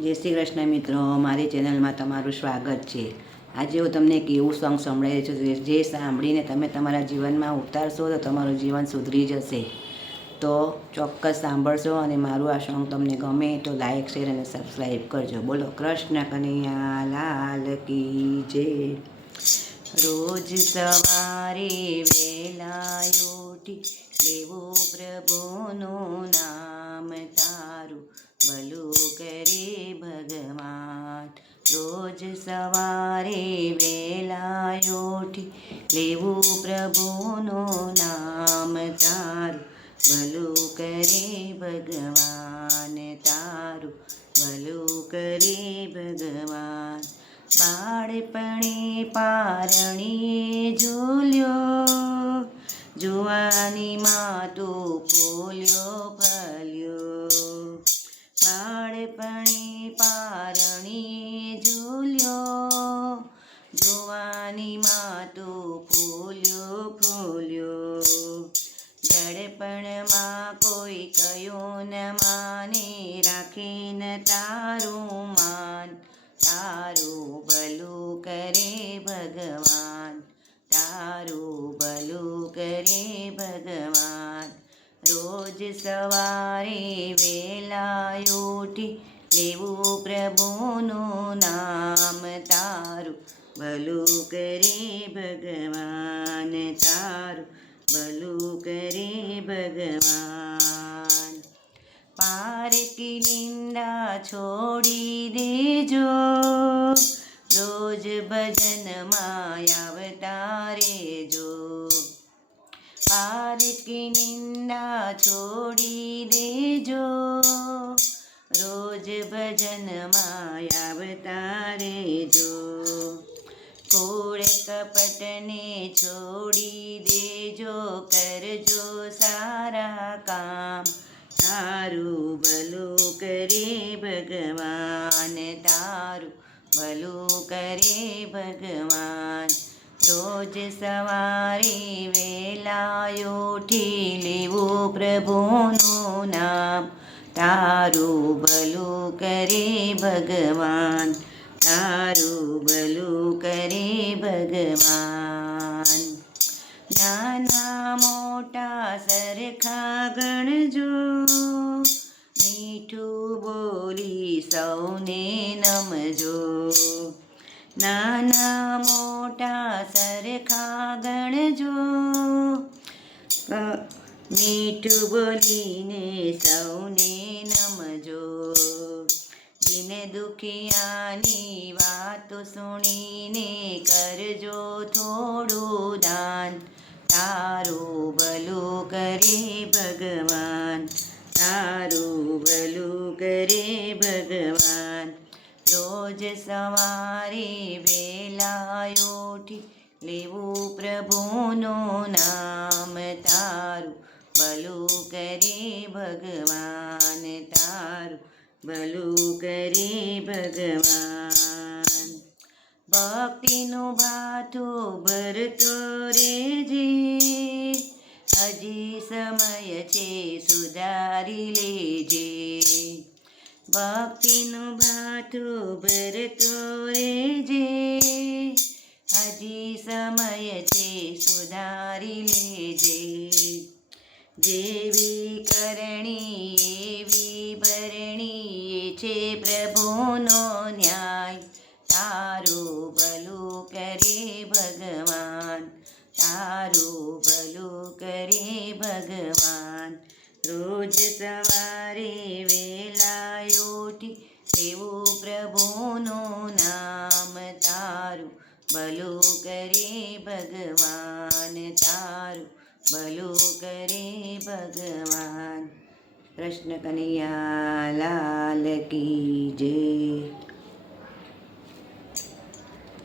જય શ્રી કૃષ્ણ મિત્રો, મારી ચેનલમાં તમારું સ્વાગત છે. આજે હું તમને એક એવું સોંગ સંભળાવી છું જે- સાંભળીને તમે તમારા જીવનમાં ઉતારશો તો તમારું જીવન સુધરી જશે. તો ચોક્કસ સાંભળશો અને મારું આ સોંગ તમને ગમે તો લાઇક શેર અને સબસ્ક્રાઈબ કરજો. બોલો, કૃષ્ણ કનૈયા લાલ કી જય. રોજ સવારે વેલા ઉઠી લેવો પ્રભુનું તારું ભલું કરે ભગવાન. રોજ સવારે વહેલા ઉઠી લેવું પ્રભુનું નામ તારું. ભલું કરે ભગવાન તારું. ભલું કરે ભગવાન. બાળપણે પારણીએ ઝૂલ્યો પારણીએ ઝૂલ્યો, જોવાની તો ફૂલ્યો ફૂલ્યો. દડપણમાં કોઈ કયું ન માને, રાખીને તારું માન. તારું ભલું કરે ભગવાન. તારું ભલું કરે ભગવાન. રોજ સવારે વેલા ઉઠી લેવું પ્રભુનું નામ તારું. ભલું કરે ભગવાન તારું. ભલું કરે ભગવાન. પારકી નિંદા છોડી દેજો. રોજ ભજનમાં આવતા રેજો પારકી નિંદા છોડી દેજો. રોજ ભજનમાં આવતા રેજો કોળ કપટને છોડી દેજો, કરજો સારા કામ. તારું ભલું કરે ભગવાન, તારું ભલું કરે ભગવાન. રોજ સવારે વહેલા ઉઠી લેવું પ્રભુનું નામ. તારું ભલું કરે ભગવાન. તારું ભલું કરે ભગવાન. નાના મોટા સરખા ગણજો. મીઠું બોલી સૌને નમજો. નાના મોટા સરખા ગણજો. મીઠું બોલીને સૌને નમજો દિન દુખિયાની વાતો સુણીને કરજો થોડું દાન તારું ભલું કરે ભગવાન તારું ભલું કરે ભગવાન રોજ સવારે વહેલા ઉઠી લેવું પ્રભુનું નામ તારું ભલું કરે ભગવાન તારું. ભલું કરે ભગવાન. ભક્તિનું ભાથું ભરતો રેજે. હજી સમય છે સુધારી લેજે. ભક્તિનું ભાથું ભરતો રેજે. હજી સમય છે સુધારી લેજે. જેવી કરણી, એવી ભરણી છે પ્રભુનો ન્યાય. તારું ભલું કરે ભગવાન, તારું ભલું કરે ભગવાન. રોજ સવારે વેલા ઉઠી લેવું પ્રભુનું નામ તારું ભલું કરે ભગવાન. તારું ભલું કરે ભગવાન કૃષ્ણ કનૈયા લાલ કી જય